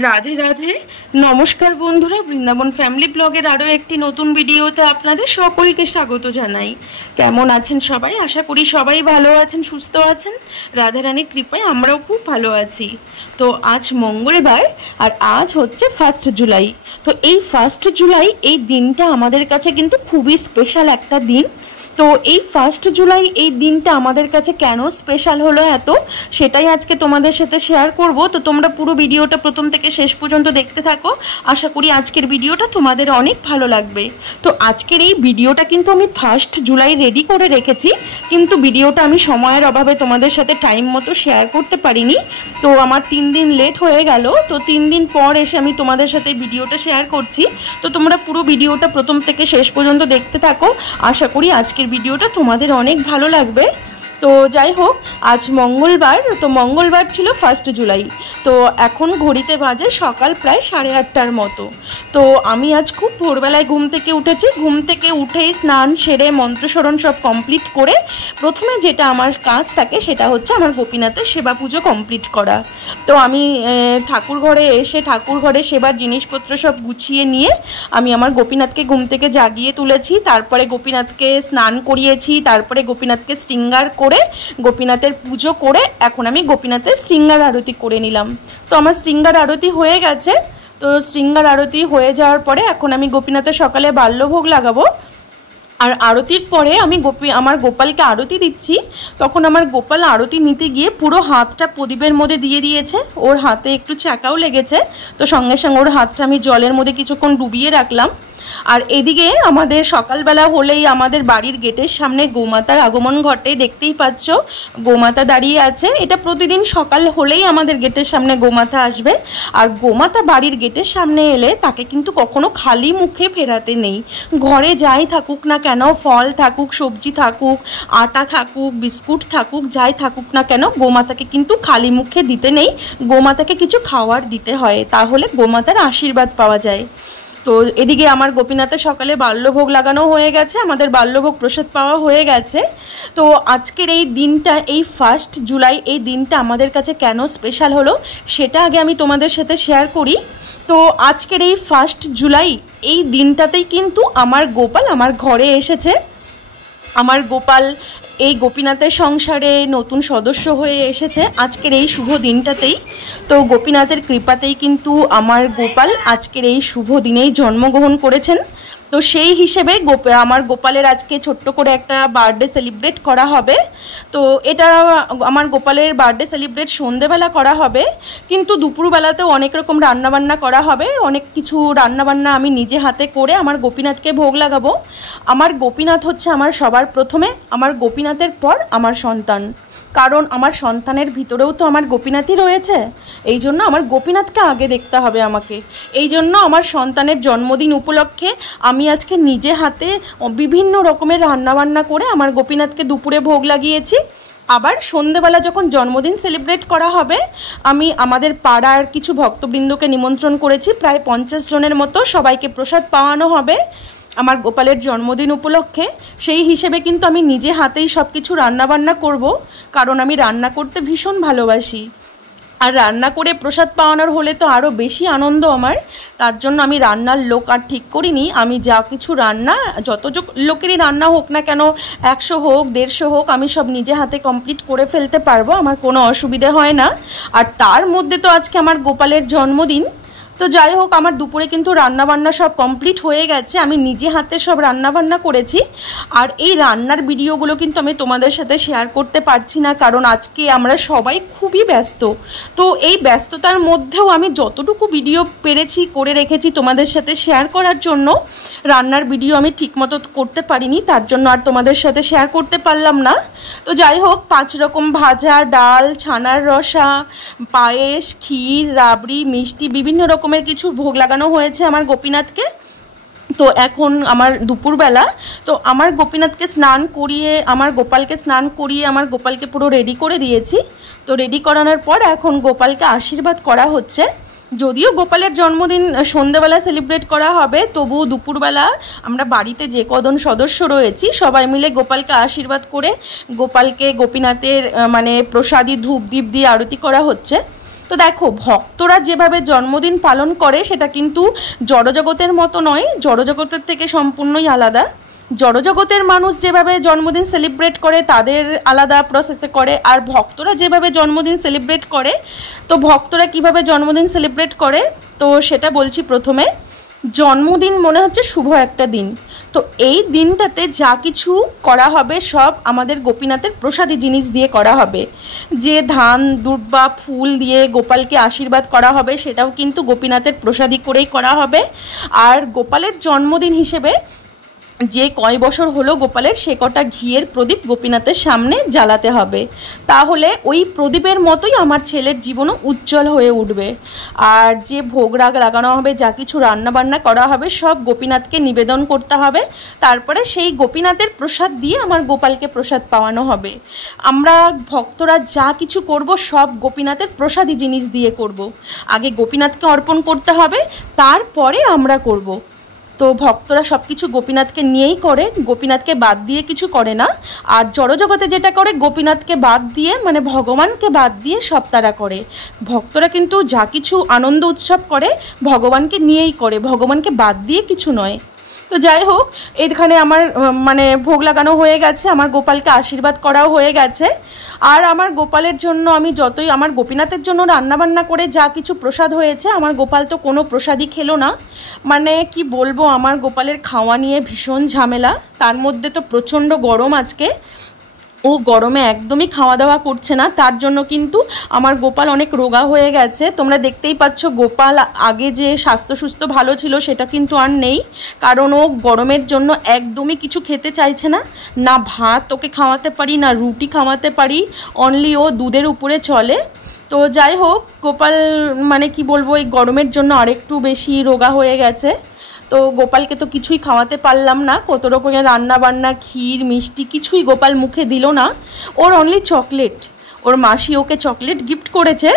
রাধে রাধে। নমস্কার বন্ধুরা, বৃন্দাবন ফ্যামিলি ব্লগের আরও একটি নতুন ভিডিওতে আপনাদের সকলকে স্বাগত জানাই। কেমন আছেন সবাই? আশা করি সবাই ভালো আছেন, সুস্থ আছেন। রাধারানীর কৃপায় আমরাও খুব ভালো আছি। তো আজ মঙ্গলবার আর আজ হচ্ছে 1 জুলাই। তো এই 1 জুলাই এই দিনটা আমাদের কাছে কিন্তু খুবই স্পেশাল একটা দিন। তো এই 1 জুলাই এই দিনটা আমাদের কাছে কেন স্পেশাল হলো এত, সেটাই আজকে তোমাদের সাথে শেয়ার করব। তো তোমরা পুরো ভিডিওটা প্রথম থেকে শেষ পর্যন্ত দেখতে থাকো। আশা করি আজকের ভিডিওটা তোমাদের অনেক ভালো লাগবে। তো আজকের এই ভিডিওটা কিন্তু আমি 1 জুলাই রেডি করে রেখেছি, কিন্তু ভিডিওটা আমি সময়ের অভাবে তোমাদের সাথে টাইম মতো শেয়ার করতে পারিনি। তো আমার 3 দিন লেট হয়ে গেল। তো 3 দিন পর এসে আমি তোমাদের সাথে ভিডিওটা শেয়ার করছি। তো তোমরা পুরো ভিডিওটা প্রথম থেকে শেষ পর্যন্ত দেখতে থাকো। আশা করি আজকের ভিডিওটা তোমাদের অনেক ভালো লাগবে। তো যাই হোক, আজ মঙ্গলবার। তো মঙ্গলবার ছিল 1 জুলাই। তো এখন ঘড়িতে বাজে সকাল প্রায় 8:30টার মতো। তো আমি আজ খুব ভোরবেলায় ঘুম থেকে উঠেছি। ঘুম থেকে উঠেই স্নান সেরে মন্ত্রস্মরণ সব কমপ্লিট করে প্রথমে যেটা আমার কাজ থাকে সেটা হচ্ছে আমার গোপীনাথের সেবা পুজো কমপ্লিট করা। তো আমি ঠাকুর ঘরে এসে ঠাকুর ঘরে সেবার জিনিসপত্র সব গুছিয়ে নিয়ে আমি আমার গোপীনাথকে ঘুম থেকে জাগিয়ে তুলেছি। তারপরে গোপীনাথকে স্নান করিয়েছি, তারপরে গোপীনাথকে শৃঙ্গার করে গোপীনাথের পুজো করে এখন আমি গোপীনাথের শৃঙ্গার আরতি করে নিলাম। তো আমার শৃঙ্গার আরতি হয়ে গেছে। তো শৃঙ্গার আরতি হয়ে যাওয়ার পরে এখন আমি গোপীনাথের সকালে বাল্যভোগ লাগাবো। আর আরতির পরে আমি আমার গোপালকে আরতি দিচ্ছি। তখন আমার গোপাল আরতি নিতে গিয়ে পুরো হাতটা প্রদীপের মধ্যে দিয়ে দিয়েছে। ওর হাতে একটু ছ্যাঁকাও লেগেছে। তো সঙ্গে সঙ্গে ওর হাতটা আমি জলের মধ্যে কিছুক্ষণ ডুবিয়ে রাখলাম। আর এদিকে আমাদের সকালবেলা হলেই আমাদের বাড়ির গেটের সামনে গোমাতার আগমন ঘটে। দেখতেই পাচ্ছ গোমাতা দাঁড়িয়ে আছে। এটা প্রতিদিন সকাল হলেই আমাদের গেটের সামনে গোমাতা আসবে। আর গোমাতা বাড়ির গেটের সামনে এলে তাকে কিন্তু কখনো খালি মুখে ফেরাতে নেই। ঘরে যাই থাকুক না কেন, ফল থাকুক, সবজি থাকুক, আটা থাকুক, বিস্কুট থাকুক, যাই থাকুক না কেন, গোমাতাকে কিন্তু খালি মুখে দিতে নেই। গোমাতাকে কিছু খাওয়ার দিতে হয়, তাহলে গোমাতার আশীর্বাদ পাওয়া যায়। তো এদিকে আমার গোপীনাথের সকালে বাল্যভোগ লাগানো হয়ে গেছে, আমাদের বাল্যভোগ প্রসাদ পাওয়া হয়ে গেছে। তো আজকের এই দিনটা, এই 1 জুলাই এই দিনটা আমাদের কাছে কেন স্পেশাল হলো সেটা আগে আমি তোমাদের সাথে শেয়ার করি। তো আজকের এই 1 জুলাই এই দিনটাতেই কিন্তু আমার গোপাল আমার ঘরে এসেছে। আমার গোপাল এই গোপীনাথের সংসারে নতুন সদস্য হয়ে এসেছে আজকের এই শুভ দিনটাতেই। তো গোপীনাথের কৃপাতেই কিন্তু আমার গোপাল আজকের এই শুভ দিনেই জন্মগ্রহণ করেছেন। তো সেই হিসেবে আমার গোপালের আজকে ছোট্ট করে একটা বার্থডে সেলিব্রেট করা হবে। তো এটা আমার গোপালের বার্থডে সেলিব্রেট সন্ধেবেলা করা হবে, কিন্তু দুপুরবেলাতেও অনেক রকম রান্নাবান্না করা হবে। অনেক কিছু রান্নাবান্না আমি নিজে হাতে করে আমার গোপীনাথকে ভোগ লাগাবো। আমার গোপীনাথ হচ্ছে আমার সবার প্রথমে, আমার গোপীনাথের পর আমার সন্তান। কারণ আমার সন্তানের ভিতরেও তো আমার গোপীনাথই রয়েছে। এই জন্য আমার গোপীনাথকে আগে দেখতে হবে আমাকে। এই জন্য আমার সন্তানের জন্মদিন উপলক্ষে আমি আজকে নিজে হাতে বিভিন্ন রকমের রান্নাবান্না করে আমার গোপীনাথকে দুপুরে ভোগ লাগিয়েছি। আবার সন্ধেবেলা যখন জন্মদিন সেলিব্রেট করা হবে, আমি আমাদের পাড়ার কিছু ভক্তবৃন্দকে নিমন্ত্রণ করেছি, প্রায় 50 জনের মতো। সবাইকে প্রসাদ পাওয়ানো হবে আমার গোপালের জন্মদিন উপলক্ষে। সেই হিসেবে কিন্তু আমি নিজে হাতেই সব কিছু রান্নাবান্না করব, কারণ আমি রান্না করতে ভীষণ ভালোবাসি। আর রান্না করে প্রসাদ পাওয়ানোর হলে তো আরও বেশি আনন্দ আমার। তার জন্য আমি রান্নার লোক আর ঠিক করিনি। আমি যা কিছু রান্না, যত লোকেরই রান্না হোক না কেন, 100 হোক 150 হোক, আমি সব নিজে হাতে কমপ্লিট করে ফেলতে পারবো, আমার কোনো অসুবিধে হয় না। আর তার মধ্যে তো আজকে আমার গোপালের জন্মদিন। তো যাই হোক, আমার দুপুরে কিন্তু রান্নাবান্না সব কমপ্লিট হয়ে গেছে। আমি নিজে হাতে সব রান্নাবান্না করেছি। আর এই রান্নার ভিডিওগুলো কিন্তু আমি তোমাদের সাথে শেয়ার করতে পারছি না, কারণ আজকে আমরা সবাই খুবই ব্যস্ত। তো এই ব্যস্ততার মধ্যেও আমি যতটুকু ভিডিও পেরেছি করে রেখেছি তোমাদের সাথে শেয়ার করার জন্য। রান্নার ভিডিও আমি ঠিকমতো করতে পারিনি, তার জন্য আর তোমাদের সাথে শেয়ার করতে পারলাম না। তো যাই হোক, 5 রকম ভাজা, ডাল, ছানার রসা, পায়েস, ক্ষীর, রাবড়ি, মিষ্টি, বিভিন্ন রকমের কিছু ভোগ লাগানো হয়েছে আমার গোপীনাথকে। তো এখন আমার দুপুরবেলা। তো আমার গোপীনাথকে স্নান করিয়ে, আমার গোপালকে স্নান করিয়ে আমার গোপালকে পুরো রেডি করে দিয়েছি। তো রেডি করানোর পর এখন গোপালকে আশীর্বাদ করা হচ্ছে। যদিও গোপালের জন্মদিন সন্ধ্যাবেলা সেলিব্রেট করা হবে, তবু দুপুরবেলা আমরা বাড়িতে যে কজন সদস্য রয়েছি সবাই মিলে গোপালকে আশীর্বাদ করে গোপালকে গোপীনাথের প্রসাদী ধূপ দীপ দিয়ে আরতি করা হচ্ছে। তো দেখো, ভক্তরা যেভাবে জন্মদিন পালন করে সেটা কিন্তু জড়জগতের মতো নয়, জড়জগতের থেকে সম্পূর্ণই আলাদা। জড়জগতের মানুষ যেভাবে জন্মদিন সেলিব্রেট করে তাদের আলাদা প্রসেসে করে, আর ভক্তরা যেভাবে জন্মদিন সেলিব্রেট করে, তো ভক্তরা কিভাবে জন্মদিন সেলিব্রেট করে তো সেটা বলছি। প্রথমে, জন্মদিন মনে হচ্ছে শুভ একটা দিন, তো এই দিনটাতে যা কিছু করা হবে সব আমাদের গোপীনাথের প্রসাদী জিনিস দিয়ে করা হবে। যে ধান দুর্বা ফুল দিয়ে গোপালকে আশীর্বাদ করা হবে সেটাও কিন্তু গোপীনাথের প্রসাদী করেই করা হবে। আর গোপালের জন্মদিন হিসেবে যে কয় বছর হলো গোপালের, সে কটা ঘিয়ের প্রদীপ গোপীনাথের সামনে জ্বালাতে হবে, তাহলে ওই প্রদীপের মতোই আমার ছেলের জীবনও উজ্জ্বল হয়ে উঠবে। আর যে ভোগ রাগ লাগানো হবে, যা কিছু রান্নাবান্না করা হবে সব গোপীনাথকে নিবেদন করতে হবে, তারপরে সেই গোপীনাথের প্রসাদ দিয়ে আমার গোপালকে প্রসাদ পাওয়ানো হবে। আমরা ভক্তরা যা কিছু করব সব গোপীনাথের প্রসাদী জিনিস দিয়ে করব। আগে গোপীনাথকে অর্পণ করতে হবে, তারপরে আমরা করব। তো ভক্তরা সব কিছু গোপীনাথকে নিয়েই করে, গোপীনাথকে বাদ দিয়ে কিছু করে না। আর জড়জগতে যেটা করে, গোপীনাথকে বাদ দিয়ে মানে ভগবানকে বাদ দিয়ে সব তারা করে। ভক্তরা কিন্তু যা কিছু আনন্দ উৎসব করে ভগবানকে নিয়েই করে, ভগবানকে বাদ দিয়ে কিছু নয়। তো যাই হোক, এইখানে আমার মানে ভোগ লাগানো হয়ে গেছে, আমার গোপালকে আশীর্বাদ করাও হয়ে গেছে। আর আমার গোপালের জন্য আমি যতই আমার গোপীনাথের জন্য রান্নাবান্না করে যা কিছু প্রসাদ হয়েছে, আমার গোপাল তো কোনো প্রসাদই খেলো না। মানে কি বলবো, আমার গোপালের খাওয়া নিয়ে ভীষণ ঝামেলা। তার মধ্যে তো প্রচণ্ড গরম আজকে, ও গরমে একদমই খাওয়া দাওয়া করছে না, তার জন্য কিন্তু আমার গোপাল অনেক রোগা হয়ে গেছে। তোমরা দেখতেই পাচ্ছ, গোপাল আগে যে স্বাস্থ্য সুস্থ ভালো ছিল সেটা কিন্তু আর নেই, কারণ ও গরমের জন্য একদমই কিছু খেতে চাইছে না। না ভাত ওকে খাওয়াতে পারি, না রুটি খাওয়াতে পারি, অনলি ও দুধের উপরে চলে। তো যাই হোক, গোপাল মানে কি বলবো, এই গরমের জন্য আরেকটু বেশি রোগা হয়ে গেছে। তো গোপালকে তো কিছুই খাওয়াতে পারলাম না, কত রকমের রান্না বান্না ক্ষীর মিষ্টি কিছুই গোপাল মুখে দিল না। ওর অনলি চকলেট, ওর মাসি ওকে চকলেট গিফট করেছে,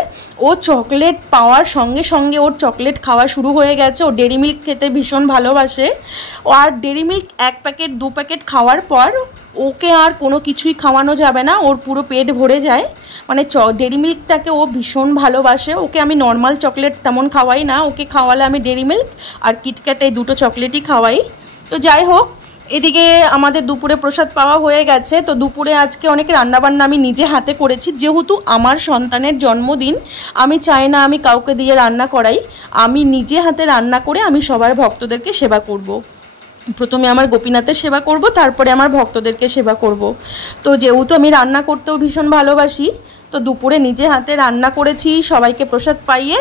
ও চকলেট পাওয়ার সঙ্গে সঙ্গে ওর চকলেট খাওয়া শুরু হয়ে গেছে। ও ডেরি মিল্ক খেতে ভীষণ ভালোবাসে, আর ডেরি মিল্ক 1 প্যাকেট 2 প্যাকেট খাওয়ার পর ওকে আর কোনো কিছুই খাওয়ানো যাবে না, ওর পুরো পেট ভরে যায়। মানে ডেরি মিল্কটাকে ও ভীষণ ভালোবাসে। ওকে আমি নর্মাল চকলেট তেমন খাওয়াই না, ওকে খাওয়ালে আমি ডেরি মিল্ক আর কিটক্যাট এই দুটো চকলেটই খাওয়াই। তো যাই হোক, এদিকে আমাদের দুপুরে প্রসাদ পাওয়া হয়ে গেছে। তো দুপুরে আজকে অনেক রান্নাবান্না আমি নিজে হাতে করেছি, যেহেতু আমার সন্তানের জন্মদিন, আমি চাই না আমি কাউকে দিয়ে রান্না করাই, আমি নিজে হাতে রান্না করে আমি সবার ভক্তদেরকে সেবা করব। প্রথমে আমার গোপীনাথের সেবা করব, তারপরে আমার ভক্তদেরকে সেবা করব। তো যেহেতু আমি রান্না করতেও ভীষণ ভালোবাসি, তো দুপুরে নিজে হাতে রান্না করেছি, সবাইকে প্রসাদ পাইয়ে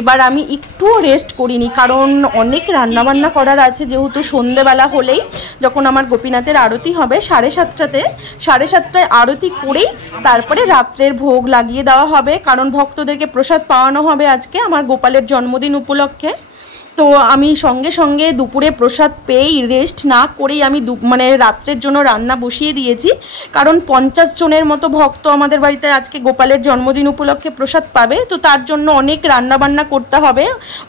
এবার আমি একটু রেস্ট করিনি, কারণ অনেক রান্নাবান্না করার আছে। যেহেতু সন্ধেবেলা হলেই যখন আমার গোপীনাথের আরতি হবে 7:30টায় আরতি করেই তারপরে রাত্রের ভোগ লাগিয়ে দেওয়া হবে, কারণ ভক্তদেরকে প্রসাদ পাওয়ানো হবে আজকে আমার গোপালের জন্মদিন উপলক্ষে। তো আমি সঙ্গে সঙ্গে দুপুরে প্রসাদ পেয়েই রেস্ট না করেই আমি মানে রাত্রের জন্য রান্না বসিয়ে দিয়েছি, কারণ 50 জনের মতো ভক্ত আমাদের বাড়িতে আজকে গোপালের জন্মদিন উপলক্ষে প্রসাদ পাবে। তো তার জন্য অনেক রান্না বান্না করতে হবে,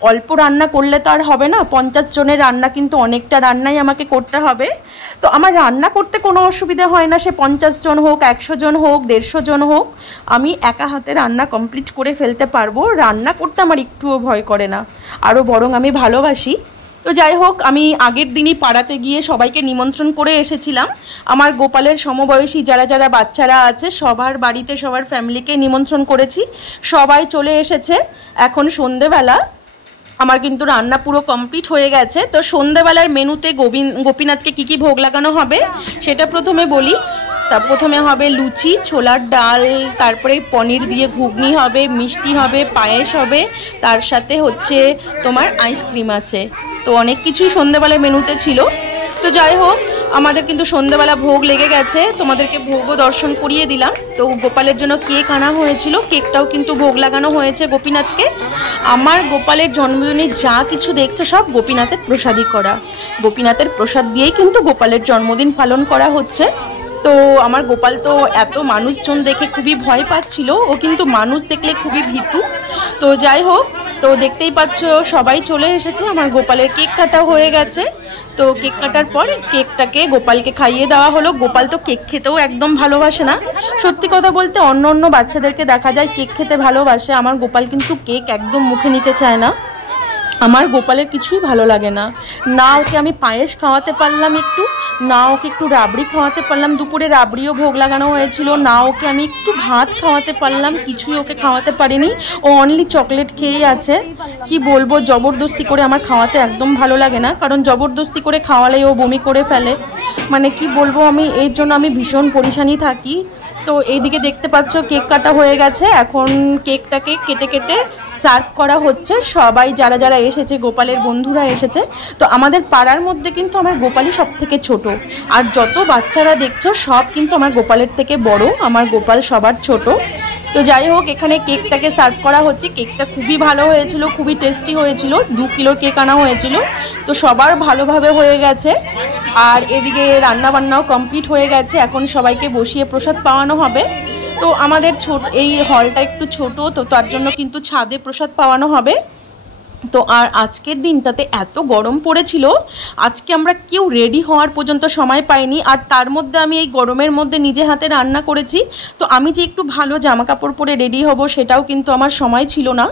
অল্প রান্না করলে তো আর হবে না, 50 জনের রান্না কিন্তু অনেকটা রান্নাই আমাকে করতে হবে। তো আমার রান্না করতে কোনো অসুবিধা হয় না, সে 50 জন হোক, 100 জন হোক, 150 জন হোক, আমি একা হাতে রান্না কমপ্লিট করে ফেলতে পারবো। রান্না করতে আমার একটুও ভয় করে না, আরও বরং আমি ভালোবাসি। তো যাই হোক, আমি আগের দিনই পাড়াতে গিয়ে সবাইকে নিমন্ত্রণ করে এসেছিলাম। আমার গোপালের সমবয়সী যারা যারা বাচ্চারা আছে সবার বাড়িতে সবার ফ্যামিলিকে নিমন্ত্রণ করেছি, সবাই চলে এসেছে। এখন সন্ধেবেলা আমার কিন্তু রান্না পুরো কমপ্লিট হয়ে গেছে। তো সন্ধেবেলার মেনুতে গোপীনাথকে কী কী ভোগ লাগানো হবে সেটা প্রথমে বলি। তা প্রথমে হবে লুচি, ছোলার ডাল, তারপরে পনির দিয়ে ঘুগনি হবে, মিষ্টি হবে, পায়েস হবে, তার সাথে হচ্ছে তোমার আইসক্রিম আছে। তো অনেক কিছুই সন্ধ্যেবেলায় মেনুতে ছিল। তো যাই হোক, আমাদের কিন্তু সন্ধ্যেবেলা ভোগ লেগে গেছে, তোমাদেরকে ভোগও দর্শন করিয়ে দিলাম। তো গোপালের জন্য কেক আনা হয়েছিল, কেকটাও কিন্তু ভোগ লাগানো হয়েছে গোপীনাথকে। আমার গোপালের জন্মদিনে যা কিছু দেখছো সব গোপীনাথের প্রসাদই করা, গোপীনাথের প্রসাদ দিয়েই কিন্তু গোপালের জন্মদিন পালন করা হচ্ছে। তো আমার গোপাল তো এত মানুষজন দেখে খুবই ভয় পাচ্ছিল, ও কিন্তু মানুষ দেখলে খুবই ভীতু। তো যাই হোক, তো দেখতেই পাচ্ছ সবাই চলে এসেছে, আমার গোপালের কেক কাটা হয়ে গেছে। তো কেক কাটার পর কেকটাকে গোপালকে খাইয়ে দেওয়া হলো। গোপাল তো কেক খেতেও একদম ভালোবাসে না, সত্যি কথা বলতে অন্য অন্য বাচ্চাদেরকে দেখা যায় কেক খেতে ভালোবাসে, আমার গোপাল কিন্তু কেক একদম মুখে নিতে চায় না। আমার গোপালের কিছুই ভালো লাগে না, না ওকে আমি পায়েস খাওয়াতে পারলাম একটু, না ওকে একটু রাবড়ি খাওয়াতে পারলাম, দুপুরে রাবড়িও ভোগ লাগানো হয়েছিল, না ওকে আমি একটু ভাত খাওয়াতে পারলাম, কিছুই ওকে খাওয়াতে পারিনি। ও অনলি চকলেট খেয়েই আছে। কি বলবো, জবরদস্তি করে আমার খাওয়াতে একদম ভালো লাগে না, কারণ জবরদস্তি করে খাওয়ালে ও বমি করে ফেলে। মানে কি বলবো, আমি এর জন্য আমি ভীষণ পরেশানি থাকি। তো এইদিকে দেখতে পাচ্ছ কেক কাটা হয়ে গেছে, এখন কেকটাকে কেটে কেটে সার্ভ করা হচ্ছে। সবাই যারা যারা এসেছে, গোপালের বন্ধুরা এসেছে। তো আমাদের পাড়ার মধ্যে কিন্তু আমার গোপালই সব থেকে ছোট, আর যত বাচ্চারা দেখছো সব কিন্তু আমার গোপালের থেকে বড়, আমার গোপাল সবার ছোট। তো যাই হোক, এখানে কেকটাকে সার্ভ করা হচ্ছে। কেকটা খুবই ভালো হয়েছিল, খুবই টেস্টি হয়েছিল, 2 কিলোর কেক আনা হয়েছিল। তো সবার ভালোভাবে হয়ে গেছে, আর এদিকে রান্না বান্নাও কমপ্লিট হয়ে গেছে। এখন সবাইকে বসিয়ে প্রসাদ পাওয়ানো হবে। তো আমাদের এই হলটা একটু ছোট, তো তার জন্য কিন্তু ছাদে প্রসাদ পাওয়ানো হবে। তো আর আজকের দিনটাতে এত গরম পড়েছিল, আজকে আমরা কেউ রেডি হওয়ার পর্যন্ত সময় পাইনি। আর তার মধ্যে আমি এই গরমের মধ্যে নিজে হাতে রান্না করেছি, তো আমি যে একটু ভালো জামা কাপড় পরে রেডি হব সেটাও কিন্তু আমার সময় ছিল না।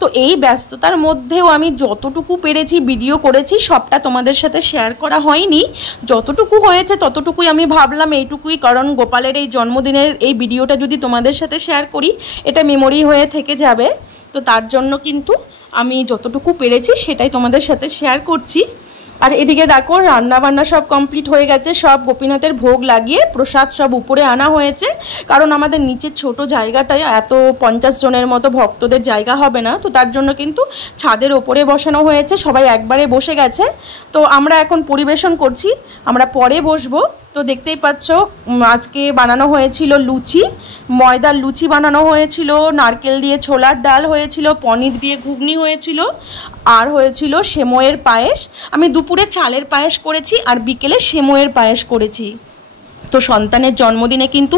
তো এই ব্যস্ততার মধ্যেও আমি যতটুকু পেরেছি ভিডিও করেছি, সবটা তোমাদের সাথে শেয়ার করা হয়নি। যতটুকু হয়েছে ততটুকুই আমি ভাবলাম এইটুকুই, কারণ গোপালের এই জন্মদিনের এই ভিডিওটা যদি তোমাদের সাথে শেয়ার করি এটা মেমোরি হয়ে থেকে যাবে। তো তার জন্য কিন্তু আমি যতটুকু পেরেছি সেটাই তোমাদের সাথে শেয়ার করছি। আর এদিকে দেখো রান্না বান্না সব কমপ্লিট হয়ে গেছে, সব গোপীনাথের ভোগ লাগিয়ে প্রসাদ সব উপরে আনা হয়েছে, কারণ আমাদের নিচের ছোট জায়গাটায় এত 50 জনের মতো ভক্তদের জায়গা হবে না। তো তার জন্য কিন্তু ছাদের ওপরে বসানো হয়েছে, সবাই একবারে বসে গেছে। তো আমরা এখন পরিবেশন করছি, আমরা পরে বসবো। তো দেখতেই পাচ্ছ আজকে বানানো হয়েছিল লুচি, ময়দার লুচি বানানো হয়েছিল, নারকেল দিয়ে ছোলার ডাল হয়েছিল, পনির দিয়ে ঘুগনি হয়েছিল, আর হয়েছিল সেমইয়ের পায়েস। আমি দুপুরে চালের পায়েস করেছি আর বিকেলে সেমইয়ের পায়েস করেছি। তো সন্তানের জন্মদিনে কিন্তু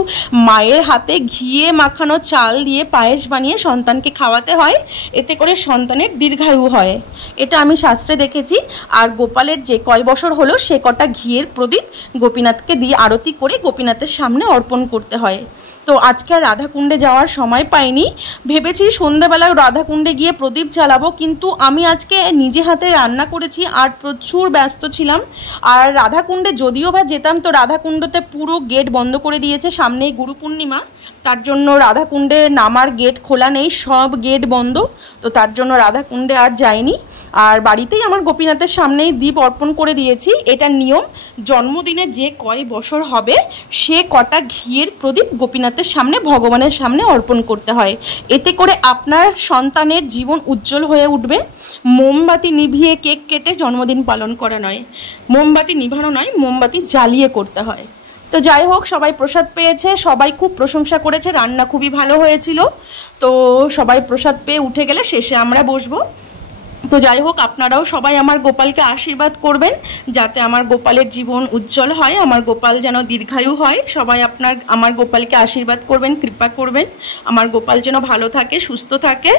মায়ের হাতে ঘিয়ে মাখানো চাল দিয়ে পায়েস বানিয়ে সন্তানকে খাওয়াতে হয়, এতে করে সন্তানের দীর্ঘায়ু হয়, এটা আমি শাস্ত্রে দেখেছি। আর গোপালের যে কয় বছর হলো সে কটা ঘিয়ের প্রদীপ গোপীনাথকে দিয়ে আরতি করে গোপীনাথের সামনে অর্পণ করতে হয়। তো আজকে আর রাধাকুণ্ডে যাওয়ার সময় পাইনি, ভেবেছি সন্ধ্যাবেলা রাধাকুণ্ডে গিয়ে প্রদীপ জ্বালাবো, কিন্তু আমি আজকে নিজে হাতে রান্না করেছি আর প্রচুর ব্যস্ত ছিলাম। আর রাধাকুণ্ডে যদিও বা যেতাম, তো রাধাকুণ্ডতে পুরো গেট বন্ধ করে দিয়েছে, সামনেই গুরু পূর্ণিমা, তার জন্য রাধাকুণ্ডে নামার গেট খোলা নেই, সব গেট বন্ধ। তো তার জন্য রাধাকুণ্ডে আর যাইনি, আর বাড়িতেই আমার গোপীনাথের সামনেই দীপ অর্পণ করে দিয়েছি। এটা নিয়ম, জন্মদিনে যে কয় বছর হবে সে কটা ঘিয়ের প্রদীপ গোপীনাথের সামনে ভগবানের সামনে অর্পণ করতে হয়, এতে করে আপনার সন্তানের জীবন উজ্জ্বল হয়ে উঠবে। মোমবাতি নিভিয়ে কেক কেটে জন্মদিন পালন করা নয়, মোমবাতি নিভানো নয়, মোমবাতি জ্বালিয়ে করতে হয়। তো যাই হোক, সবাই প্রসাদ পেয়েছে, সবাই খুব প্রশংসা করেছে, রান্না খুবই ভালো হয়েছিল। তো সবাই প্রসাদ পেয়ে উঠে গেলে শেষে আমরা বসবো। তো যাই হোক, আপনারাও সবাই আমার গোপালকে আশীর্বাদ করবেন যাতে আমার গোপালের জীবন উজ্জ্বল হয়, আমার গোপাল যেন দীর্ঘায়ু হয়। সবাই আমার গোপালকে আশীর্বাদ করবেন, কৃপা করবেন, আমার গোপাল যেন ভালো থাকে, সুস্থ থাকে।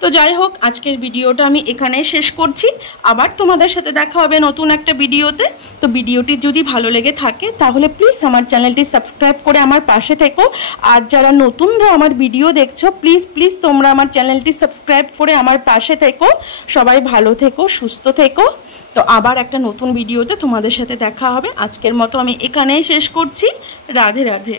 তো যাই হোক, আজকের ভিডিওটা আমি এখানেই শেষ করছি, আবার তোমাদের সাথে দেখা হবে নতুন একটা ভিডিওতে। তো ভিডিওটি যদি ভালো লেগে থাকে তাহলে প্লিজ আমার চ্যানেলটি সাবস্ক্রাইব করে আমার পাশে থেকো, আর যারা নতুনরা আমার ভিডিও দেখছো প্লিজ প্লিজ তোমরা আমার চ্যানেলটি সাবস্ক্রাইব করে আমার পাশে থেকো। সবাই ভালো থেকো, সুস্থ থেকো। তো আবার একটা নতুন ভিডিওতে তোমাদের সাথে দেখা হবে। আজকের মতো আমি এখানেই শেষ করছি। রাধে রাধে।